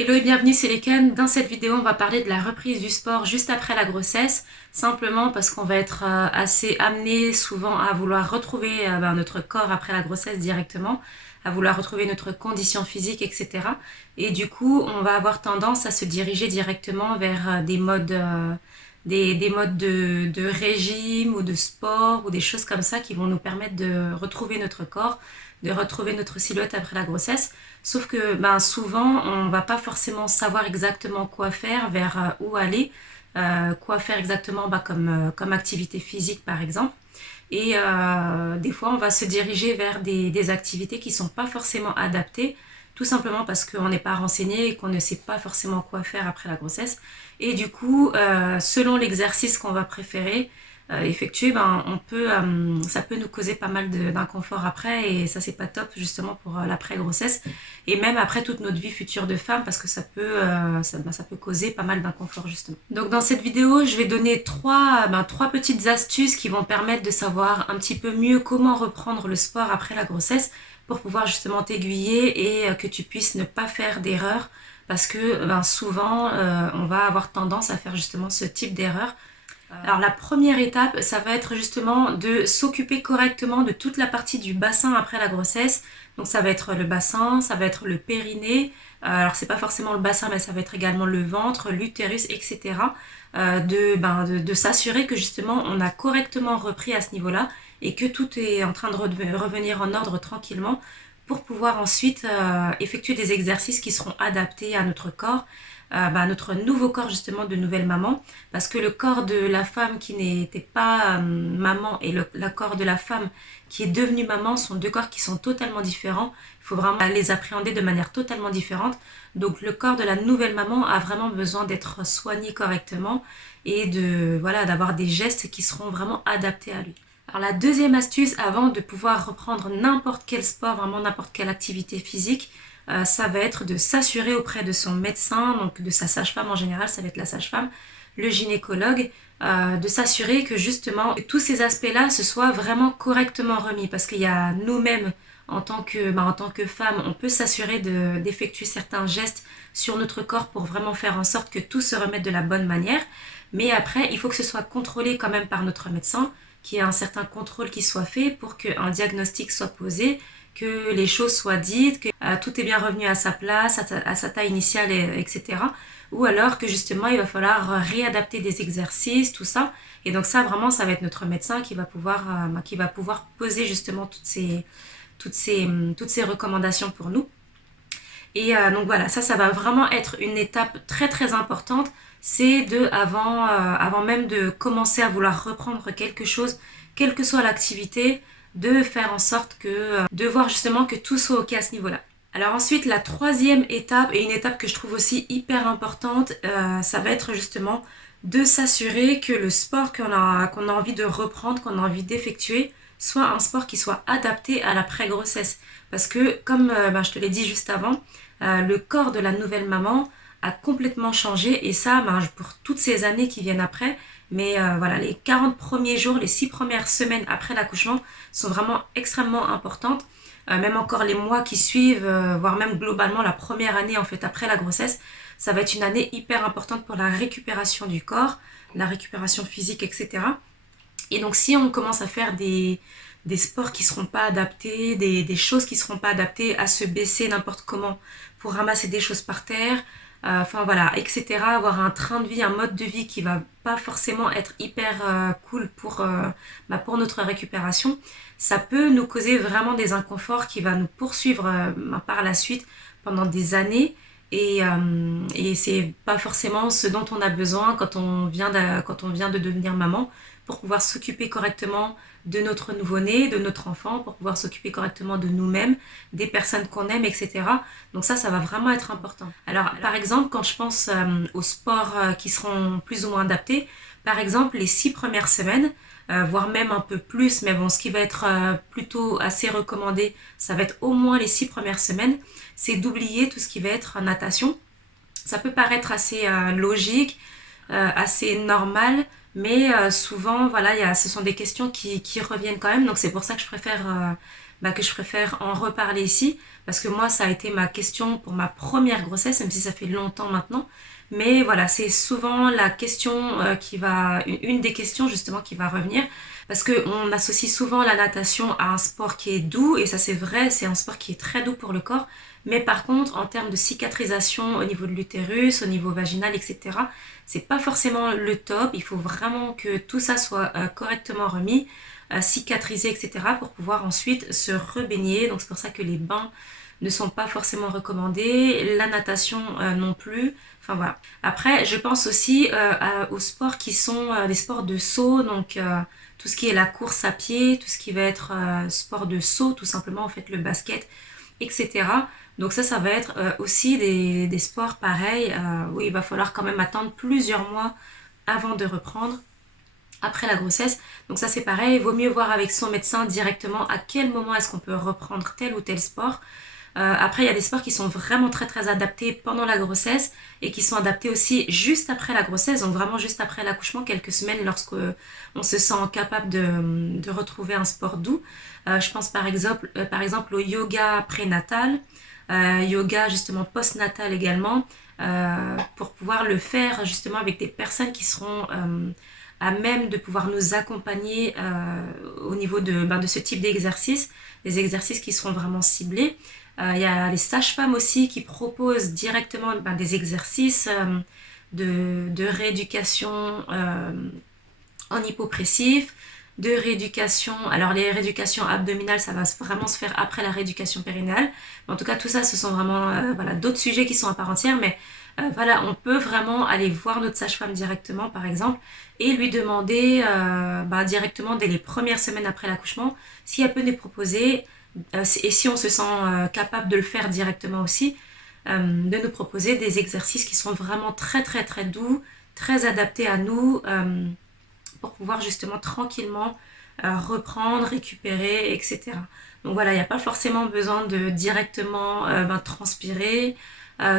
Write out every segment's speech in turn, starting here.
Hello et bienvenue, c'est Lesken. Dans cette vidéo, on va parler de la reprise du sport juste après la grossesse, simplement parce qu'on va être assez amené souvent à vouloir retrouver notre corps après la grossesse directement, à vouloir retrouver notre condition physique, etc. Et du coup, on va avoir tendance à se diriger directement vers des modes de régime ou de sport ou des choses comme ça qui vont nous permettre de retrouver notre corps, de retrouver notre silhouette après la grossesse. Sauf que souvent, on va pas forcément savoir exactement quoi faire, vers où aller, quoi faire exactement comme activité physique par exemple. Et des fois, on va se diriger vers des activités qui ne sont pas forcément adaptées, tout simplement parce qu'on n'est pas renseigné et qu'on ne sait pas forcément quoi faire après la grossesse. Et du coup, selon l'exercice qu'on va préférer effectuer, ça peut nous causer pas mal d'inconfort après, et ça c'est pas top justement pour l'après-grossesse et même après toute notre vie future de femme, parce que ça peut causer pas mal d'inconfort justement. Donc dans cette vidéo, je vais donner trois petites astuces qui vont permettre de savoir un petit peu mieux comment reprendre le sport après la grossesse, pour pouvoir justement t'aiguiller et que tu puisses ne pas faire d'erreur, parce que souvent on va avoir tendance à faire justement ce type d'erreur. Alors la première étape, ça va être justement de s'occuper correctement de toute la partie du bassin après la grossesse. Donc ça va être le bassin, ça va être le périnée. Alors c'est pas forcément le bassin, mais ça va être également le ventre, l'utérus, etc. De s'assurer que justement on a correctement repris à ce niveau-là et que tout est en train de revenir en ordre tranquillement, pour pouvoir ensuite effectuer des exercices qui seront adaptés à notre corps, notre nouveau corps justement de nouvelle maman, parce que le corps de la femme qui n'était pas maman et le corps de la femme qui est devenue maman sont deux corps qui sont totalement différents. Il faut vraiment les appréhender de manière totalement différente. Donc le corps de la nouvelle maman a vraiment besoin d'être soigné correctement et d'avoir des gestes qui seront vraiment adaptés à lui. Alors la deuxième astuce, avant de pouvoir reprendre n'importe quel sport, vraiment n'importe quelle activité physique, ça va être de s'assurer auprès de son médecin, donc de sa sage-femme en général, ça va être la sage-femme, le gynécologue, de s'assurer que justement que tous ces aspects-là se soient vraiment correctement remis, parce qu'il y a nous-mêmes en tant que femme, on peut s'assurer d'effectuer certains gestes sur notre corps pour vraiment faire en sorte que tout se remette de la bonne manière, mais après il faut que ce soit contrôlé quand même par notre médecin, qu'il y ait un certain contrôle qui soit fait pour qu'un diagnostic soit posé, que les choses soient dites, que tout est bien revenu à sa place, à sa taille initiale, etc. Ou alors que justement il va falloir réadapter des exercices, tout ça. Et donc ça vraiment, ça va être notre médecin qui va pouvoir poser justement toutes ces recommandations pour nous. Et donc voilà, ça va vraiment être une étape très très importante. C'est avant même de commencer à vouloir reprendre quelque chose, quelle que soit l'activité, de faire en sorte de voir justement que tout soit ok à ce niveau-là. Alors ensuite, la troisième étape, et une étape que je trouve aussi hyper importante, ça va être justement de s'assurer que le sport qu'on a envie de reprendre, qu'on a envie d'effectuer, soit un sport qui soit adapté à l'après-grossesse. Parce que, comme je te l'ai dit juste avant, le corps de la nouvelle maman a complètement changé, et ça, pour toutes ces années qui viennent après. Mais voilà, les 40 premiers jours, les 6 premières semaines après l'accouchement sont vraiment extrêmement importantes. Même encore les mois qui suivent, voire même globalement la première année en fait après la grossesse, ça va être une année hyper importante pour la récupération du corps, la récupération physique, etc. Et donc si on commence à faire des sports qui ne seront pas adaptés, des choses qui ne seront pas adaptées, à se baisser n'importe comment pour ramasser des choses par terre, enfin voilà, etc. Avoir un train de vie, un mode de vie qui va pas forcément être hyper cool pour notre récupération, ça peut nous causer vraiment des inconforts qui va nous poursuivre par la suite pendant des années. Et c'est pas forcément ce dont on a besoin quand on vient de devenir maman, pour pouvoir s'occuper correctement de notre nouveau-né, de notre enfant, pour pouvoir s'occuper correctement de nous-mêmes, des personnes qu'on aime, etc. Donc ça va vraiment être important. Alors, par exemple, quand je pense aux sports qui seront plus ou moins adaptés, par exemple, les 6 premières semaines, voire même un peu plus, mais bon, ce qui va être plutôt assez recommandé, ça va être au moins les 6 premières semaines, c'est d'oublier tout ce qui va être natation. Ça peut paraître assez logique, assez normal, mais souvent, voilà, ce sont des questions qui reviennent quand même. Donc c'est pour ça que je préfère que je préfère en reparler ici, parce que moi, ça a été ma question pour ma première grossesse, même si ça fait longtemps maintenant. Mais voilà, c'est souvent la question une des questions justement qui va revenir, parce qu'on associe souvent la natation à un sport qui est doux, et ça c'est vrai, c'est un sport qui est très doux pour le corps. Mais par contre, en termes de cicatrisation au niveau de l'utérus, au niveau vaginal, etc., c'est pas forcément le top. Il faut vraiment que tout ça soit correctement remis, cicatrisé, etc., pour pouvoir ensuite se rebaigner. Donc c'est pour ça que les bains ne sont pas forcément recommandés, la natation non plus. Enfin voilà. Après, je pense aussi aux sports qui sont des sports de saut, donc tout ce qui est la course à pied, tout ce qui va être sport de saut, tout simplement, en fait, le basket, etc. Donc ça va être aussi des sports pareils où il va falloir quand même attendre plusieurs mois avant de reprendre après la grossesse. Donc ça c'est pareil, il vaut mieux voir avec son médecin directement à quel moment est-ce qu'on peut reprendre tel ou tel sport. Après, il y a des sports qui sont vraiment très très adaptés pendant la grossesse et qui sont adaptés aussi juste après la grossesse, donc vraiment juste après l'accouchement, quelques semaines lorsque on se sent capable de retrouver un sport doux. Je pense par exemple au yoga prénatal, yoga justement postnatal également, pour pouvoir le faire justement avec des personnes qui seront à même de pouvoir nous accompagner au niveau de ce type d'exercice, des exercices qui seront vraiment ciblés. Il y a les sages-femmes aussi qui proposent directement des exercices de rééducation en hypopressif, de rééducation. Alors les rééducations abdominales, ça va vraiment se faire après la rééducation périnnéale. Mais en tout cas, tout ça, ce sont vraiment voilà, d'autres sujets qui sont à part entière. Mais voilà, on peut vraiment aller voir notre sage-femme directement, par exemple, et lui demander directement dès les premières semaines après l'accouchement si elle peut nous proposer, et si on se sent capable de le faire directement aussi, de nous proposer des exercices qui sont vraiment très très très doux, très adaptés à nous, pour pouvoir justement tranquillement reprendre, récupérer, etc. Donc voilà, il n'y a pas forcément besoin de directement transpirer,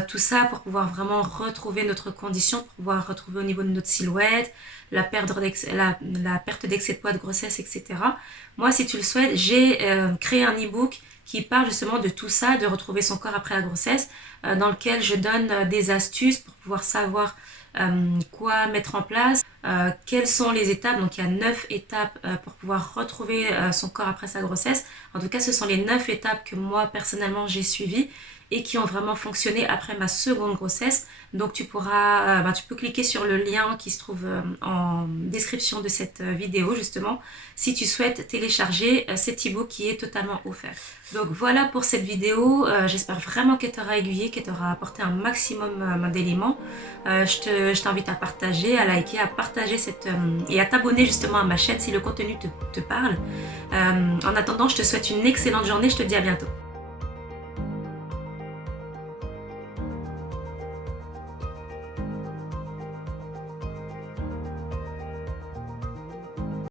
tout ça pour pouvoir vraiment retrouver notre condition, pour pouvoir retrouver au niveau de notre silhouette, la perte d'excès de poids de grossesse, etc. Moi, si tu le souhaites, j'ai créé un e-book qui parle justement de tout ça, de retrouver son corps après la grossesse, dans lequel je donne des astuces pour pouvoir savoir quoi mettre en place, quelles sont les étapes. Donc il y a 9 étapes pour pouvoir retrouver son corps après sa grossesse. En tout cas, ce sont les 9 étapes que moi personnellement j'ai suivies et qui ont vraiment fonctionné après ma seconde grossesse. Donc tu peux cliquer sur le lien qui se trouve en description de cette vidéo justement, si tu souhaites télécharger cet e-book qui est totalement offert. Donc voilà pour cette vidéo, j'espère vraiment qu'elle t'aura aiguillé, qu'elle t'aura apporté un maximum d'éléments. Je t'invite à partager, à liker, à partager et à t'abonner justement à ma chaîne si le contenu te parle. En attendant, je te souhaite une excellente journée, je te dis à bientôt.